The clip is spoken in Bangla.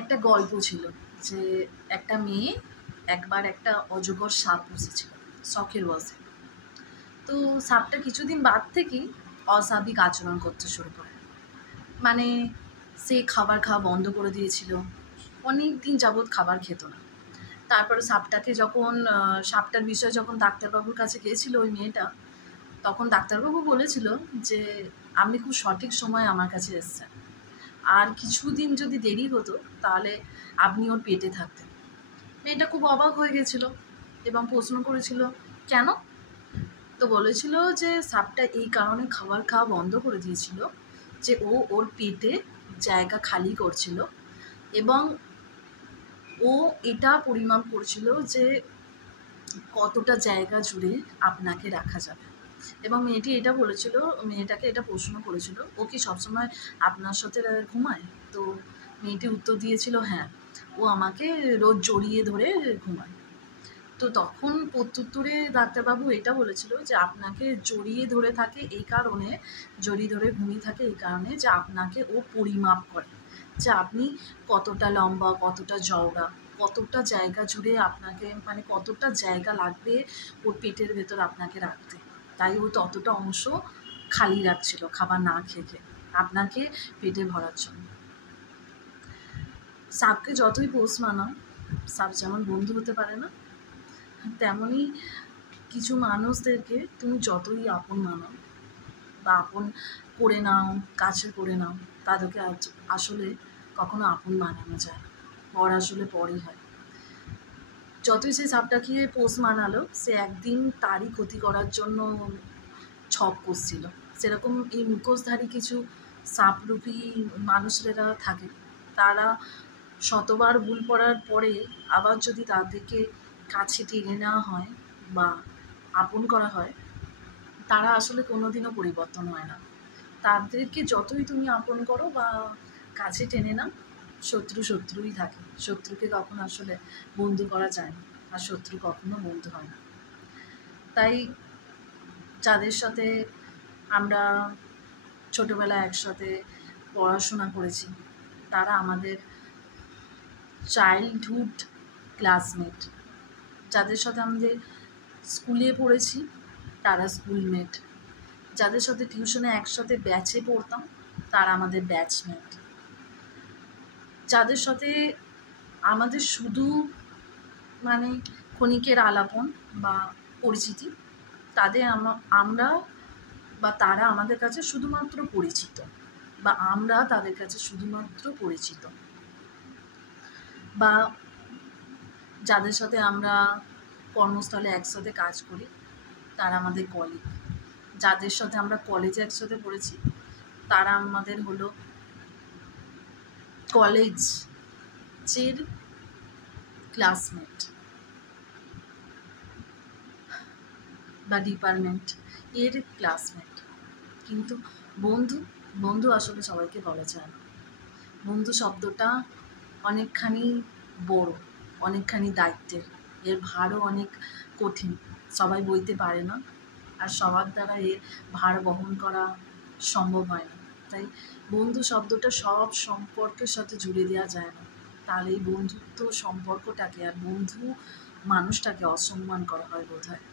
একটা গল্প ছিল যে একটা মেয়ে একবার একটা অজগর সাপ পুষেছিল শখের বশে। তো সাপটা কিছুদিন বাদ থেকেই অস্বাভাবিক আচরণ করতে শুরু করে। মানে সে খাবার খাওয়া বন্ধ করে দিয়েছিল, অনেক দিন যাবৎ খাবার খেত না। তারপরে সাপটাকে যখন সাপটার বিষয়ে যখন ডাক্তারবাবুর কাছে গিয়েছিল ওই মেয়েটা, তখন ডাক্তারবাবু বলেছিল যে আপনি খুব সঠিক সময় আমার কাছে এসেছেন, আর কিছুদিন যদি দেরি হতো তাহলে আপনি ওর পেটে থাকতেন। মেয়েটা খুব অবাক হয়ে গেছিল এবং প্রশ্ন করেছিল কেন। তো বলেছিল যে সাপটা এই কারণে খাবার খাওয়া বন্ধ করে দিয়েছিল যে ওর পেটে জায়গা খালি করছিল এবং ও এটা পরিমাপ করছিল যে কতটা জায়গা জুড়ে আপনাকে রাখা যাবে। এবং মেয়েটি এটা বলেছিল, মেয়েটাকে এটা প্রশ্ন করেছিল ও কি সবসময় আপনার সাথে ঘুমায়। তো মেয়েটি উত্তর দিয়েছিল হ্যাঁ, ও আমাকে রোজ জড়িয়ে ধরে ঘুমায়। তো তখন প্রত্যুত্তরে ডাক্তারবাবু এটা বলেছিল যে আপনাকে জড়িয়ে ধরে থাকে এই কারণে, জড়িয়ে ধরে ঘুমিয়ে থাকে এই কারণে যে আপনাকে ও পরিমাপ করে যে আপনি কতটা লম্বা, কতটা চওড়া, কতটা জায়গা জুড়ে আপনাকে, মানে কতটা জায়গা লাগবে ওর পেটের ভেতর আপনাকে রাখতে। তাই ও ততটা অংশ খালি রাখছিল খাবার না খেয়ে আপনাকে পেটে ভরার জন্য। সাপকে যতই পোষ মানাও, সাপ যেমন বন্ধু হতে পারে না, তেমনই কিছু মানুষদেরকে তুমি যতই আপন মানো বা আপন করে নাও, কাছে করে নাও, তাদেরকে আসলে কখনো আপন মানানো যায় না। পর আসলে পরই হয়। যতই সে সাপটাকে পোষ মানালো, সে একদিন তারই ক্ষতি করার জন্য ছক কষছিল। সেরকম এই মুখোশধারী কিছু সাপরূপী মানুষেরা থাকে, তারা শতবার ভুল করার পরে আবার যদি তাদেরকে কাছে টেনে নেওয়া হয় বা আপন করা হয়, তারা আসলে কোনোদিনও পরিবর্তন হয় না। তাদেরকে যতই তুমি আপন করো বা কাছে টেনে নাও, শত্রু শত্রুই থাকে। শত্রুকে কখনো আসলে বন্ধু করা যায় না, আর শত্রু কখনো বন্ধু হয় না। তাই যাদের সাথে আমরা ছোটোবেলায় একসাথে পড়াশোনা করেছি, তারা আমাদের চাইল্ডহুড ক্লাসমেট। যাদের সাথে আমাদের স্কুলে পড়েছি তারা স্কুলমেট। যাদের সাথে টিউশনে একসাথে ব্যাচে পড়তাম তারা আমাদের ব্যাচমেট। যাদের সাথে আমাদের শুধু মানে ক্ষণিকের আলাপন বা পরিচিতি, তাদের আমরা বা তারা আমাদের কাছে শুধুমাত্র পরিচিত, বা আমরা তাদের কাছে শুধুমাত্র পরিচিত। বা যাদের সাথে আমরা কর্মস্থলে একসাথে কাজ করি তারা আমাদের কলিগ। যাদের সাথে আমরা কলেজে একসাথে পড়েছি তারা আমাদের হলো কলেজের ক্লাসমেট বা ডিপার্টমেন্ট এর ক্লাসমেট। কিন্তু বন্ধু, বন্ধু আসলে সবাইকে বলা যায় না। বন্ধু শব্দটা অনেকখানি বড়, অনেকখানি দায়িত্বের, এর ভারও অনেক কঠিন, সবাই বইতে পারে না, আর সবার দ্বারা এর ভার বহন করা সম্ভব হয় না। তাই বন্ধু শব্দটা সব সম্পর্কের সাথে জুড়ে দেওয়া যায় না, তাহলে এই বন্ধুত্ব সম্পর্কটাকে আর বন্ধু মানুষটাকে অসম্মান করা হয় বোধ হয়।